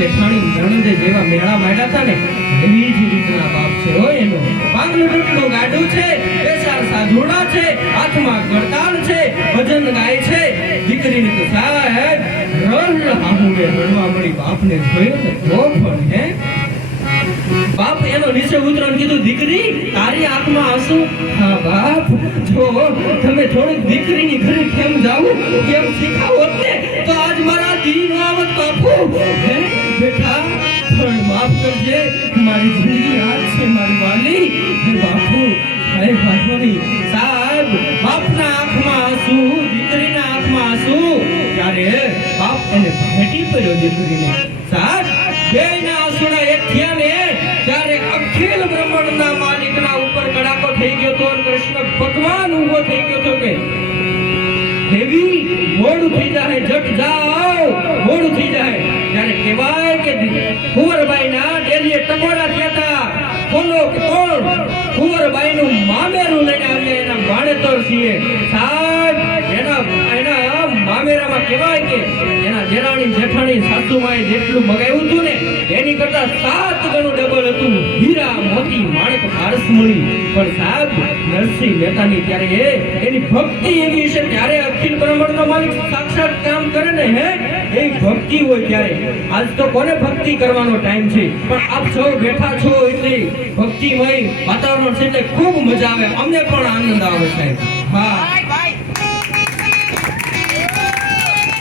જેઠાણી નણંદે જેવા મેળા માંડ્યા હતા ને, એવી જ રીતના બાપ છે. હો એનો. પાંગલું ટૂટલું ગાડું છે બેસાર સાધુડા છે, હાથમાં ગરદાન છે, ભજન ગાય છે. દીકરીને તો સાહેબ રણ હાહુડે રણવા મળી બાપને જોયો ને તો પણ હે. બાપ એનો નીચે ઉતરણ કીધું, દીકરી, તારી આંખમાં આંસુ હા બાપ, જો તમે થોડુંક દીકરીની ઘરે કેમ જાવ કેમ શીખાવત એને ભેટી પડ્યો સાત બે ના આંસુડા એક થયા ને ત્યારે અખિલ બ્રહ્માંડના માલિકના ઉપર કડાકો થઈ ગયો તો કૃષ્ણ ભગવાન ઊભો થઈ ગયો તો કે, દેવી, મોડું થઈ જાય, જટ જાઓ, મોડું થઈ જાય. ત્યારે કહેવાય કે કુંવરબાઈ ના ડેલીએ ટકોરા થયા હતા. બોલો કોણ? કુંવરબાઈ નું મામેરું લઈને આવ્યા એના ભાણેતર છીએ. સાહેબ એના એના મામેરામાં કહેવાય કે એના જેરાણી જેઠાણી સાસુમાએ જેટલું મગાવ્યું હતું ને, એની કરતા સાત ગણું ડબલ હતું. હીરા, મોતી, માણેક પારસ મળી પણ સાહેબ, નરસિંહ મહેતાની ત્યારે એ, એની ભક્તિ એવી છે, ત્યારે અખિલ બ્રહ્માંડનો માલિક સાક્ષાત કામ કરે ને, હે? એ ભક્તિ હોય ત્યારે. આજ તો કોને ભક્તિ કરવાનો ટાઈમ છે? પણ આપ સૌ બેઠા છો એટલે ભક્તિમય વાતાવરણ છે એટલે ખૂબ મજા આવે. અમને પણ આનંદ આવે સાહેબ. હા.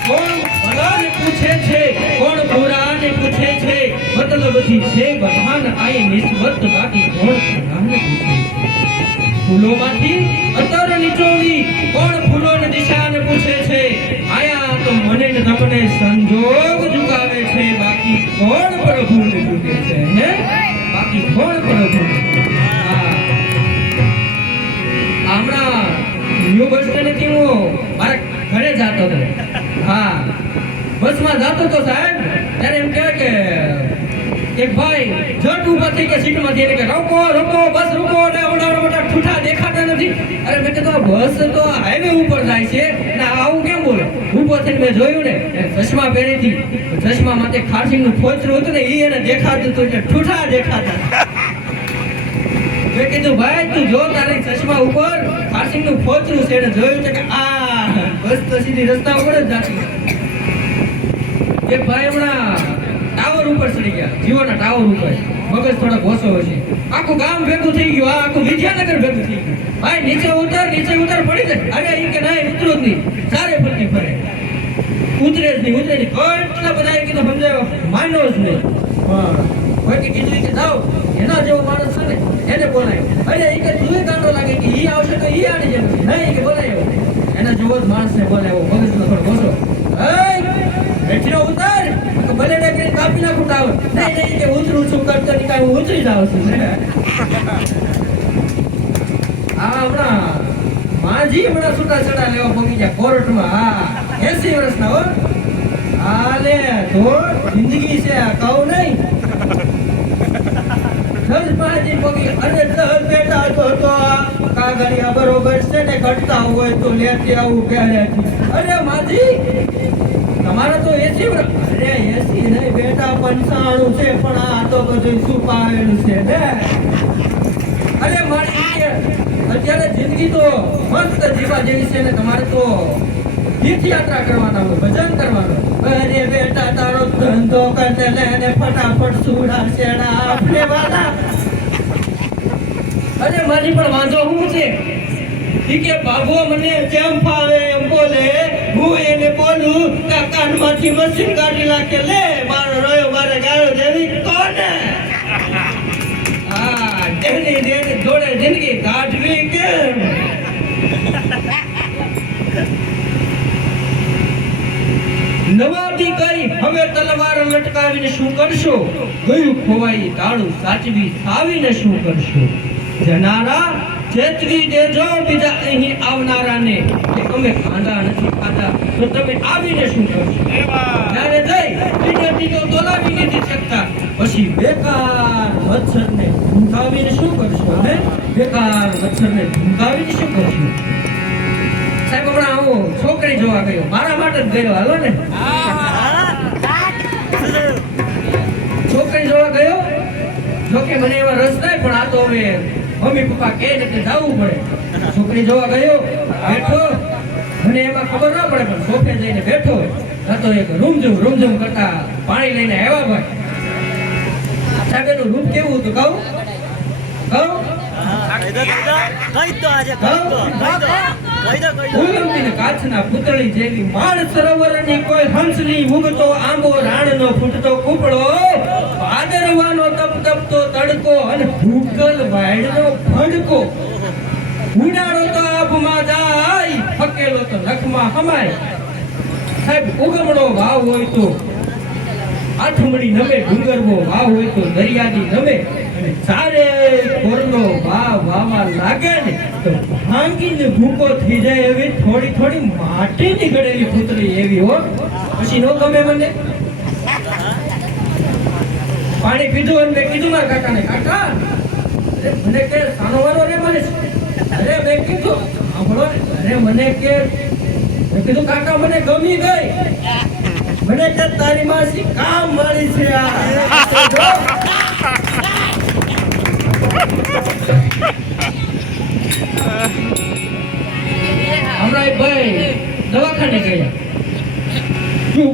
કોણ ભલાને પૂછે છે? કોણ બુરાને પૂછે છે? મતલબથી છે, બધાન આય નિસ્બત બાકી કોણ ભલાને પૂછે છે? ફૂલોમાંથી અતર નીચોવી કોણ ફૂલોને દિશાને પૂછે છે? આયા તો મને ને તમને સંજોગ ઝુકાવે છે, બાકી કોણ પ્રભુને ઝૂકે છે બાકી કોણ બસમાં જતો તો સાહેબ ત્યારે એમ કહે કે એક ભાઈ, જટ ઊભા થઈ ગયા સીટમાંથી. એટલે કે, રોકો રોકો, બસ રોકો. ને અવડા મોટા ઠૂઠા દેખાતા નથી. અરે મેં કીધું બસ તો હાઈવે ઉપર જાય છે. ને આવું કેમ બોલે? ઊભો થઈને મેં જોયું ને ચશ્મા પહેરી હતી ચશ્મા માથે ખારસીનું ફોચરું હતું ને એ એને દેખાતું હતું એટલે ઠૂઠા દેખાતા. મેં કીધું, ભાઈ, તું જો તારી ચશ્મા ઉપર પાસિંગનું ફોચરું છે એને જોયું છે કે આ, બસ તો સીધી રસ્તા ઉપર જ જાતી. એક ભાઈ હમણાં ટાવર ઉપર ચડી ગયા જીવોના ટાવર ઉપર. મગજ થોડોક ઓછો હશે. આખું ગામ ભેગું થઈ ગયું, આ આખું વિદ્યાનગર ભેગું થઈ ગયું. ભાઈ, નીચે ઉતર નીચે ઉતર, પડી જાય અરે એ કે ના એ ઉતરો જ નહીં. સારે ફરતી ફરે. ઉતરે જ નહીં, ઉતરે નહીં. કેટલા બધા એ કીધું, સમજાયો? માનો જ નહીં. હા. કોઈ કે કીધું કે જાઓ. એના જેવો માણસ છે ને, એને બોલાય. અરે એ કે તું કાંડો લાગે કે ઈ આવશે તો એ આની જેમ નહીં કે બોલાય. એના જેવો જ માણસને બોલાયો. મગજનો થોડો ઓછો. એય બેઠીનો ઉતાર કે ભલે ને કાપી નાખું ટાવર નહીં નહીં, કે ઉતરું છું કરતો ની કાંઈ ઉતરી જાઉં છું. આ હમણાં માજી હમણાં છૂટા છડા લેવા પગી ગયા કોર્ટમાં. હા, એસી વર્ષના હો. આલે તો જિંદગી છે, આ કહું નહીં. અને કાગળિયા બરોબર છે ને કટતા હોય તો લેતી આવું ક્યારે અરે માજી તમારે તો એસી અરે એસી નહીં બેટા, પંચાણું છે, પણ આ તો બધું છુપાવેલું છે ને અરે મારી અત્યારે જિંદગી તો મસ્ત જીવા જેવી છે ને તમારે તો તીર્થયાત્રા કરવાના હોય, ભજન કરવાનું અરે બેટા, તારો ધંધો કરને લે ફટાફટ સુડા શેડા આપણે વાલા અરે મારી પણ વાંધો હું છે? કે બાબો મને કેમ ફાવે એમ બોલે હું એને બોલું કે કાનમાંથી મશીન કાઢી નાખે, લે, મારો રોયો, મારે ગાયો દેવી કોને? હા, જેની જેની જોડે જિંદગી કાઢવી કે નવાબી કરી હવે તલવાર લટકાવીને શું કરશો? ગયું ખોવાઈ, તાળું સાચવી, સાવીને શું કરશો? જનારા ચેતવી દેજો બીજા અહીં આવનારાને કે અમે ખાંડા નથી ખાતા. તો તમે આવીને શું કરશો? જ્યારે જઈ બીજો બીજો તોલાવી નથી શકતા. પછી બેકાર મચ્છરને ભૂંકાવીને શું કરશો હે? બેકાર મચ્છરને ભૂંકાવીને શું કરશો? સાહેબ હમણાં હું છોકરી જોવા ગયો. મારા માટે જ ગયો હાલો ને. છોકરી જોવા ગયો? જોકે મને એવા રસ નહીં પણ આ તો હવે મમ્મી પપ્પા કે જવું પડે. છોકરી જોવા ગયો, બેઠો. મને એમાં ખબર ના પડે પણ સોફે જઈને બેઠો હતો એક રૂમઝુમ રૂમઝુમ કરતા પાણી લઈને આવ્યા ભાઈ સાહેબ એનું રૂપ કેવું હતું, કહું? કહું? કાચના પૂતળી જેવી માળ સરોવરની કોઈ હંસની ઉગતો આંબો રાણનો ફૂટતો કૂપડો ભાદરવાનો તપતપતો તડકો અને ભૂગલ વાયડનો ભડકો. ઉડાડો તો આભમાં જાય, ફકેલો તો નખમાં હમાય. સાહેબ, ઉગમણો ભાવ હોય તો આઠમણી નમે, ડુંગરનો ભાવ હોય તો દરિયાની નમે. અને ચારે કોરનો ભાવ વાવા લાગે ને, તો ભાંગીને ભૂકો થઈ જાય એવી થોડી થોડી માટીની ગળેલી પૂતળી એવી હો. પછી નો ગમે મને. પાણી પીધું અને મેં કીધું મારા કાકાને, કાકા, અરે મને કે સાનો વાળો રે મને અરે મેં કીધું, સાંભળો અરે મને કે, મેં કીધું, કાકા, મને ગમી ગઈ. મને કે, તારી માસી કામ વાળી છે હમણાં ભાઈ દવાખાને ગયા.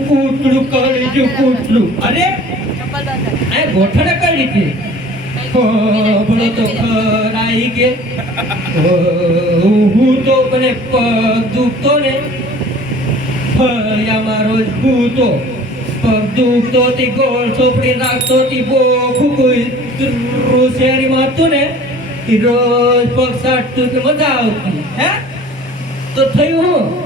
ચૂકુટલું કરી ચૂકુટલું અરે, આ ગોઠણે કઈ રીતે ખબરો તો ખરાઈ કે હું તો મને પગ દુખતો ને. ફળિયામાં રોજ ભૂતો પગ દુખતો તી ગોળ ચોપડી રાખતો તી બો કોઈ શેરીમાં હતું ને રોજ પગ સાટતું મજા આવતી. હે? તો થયું હું?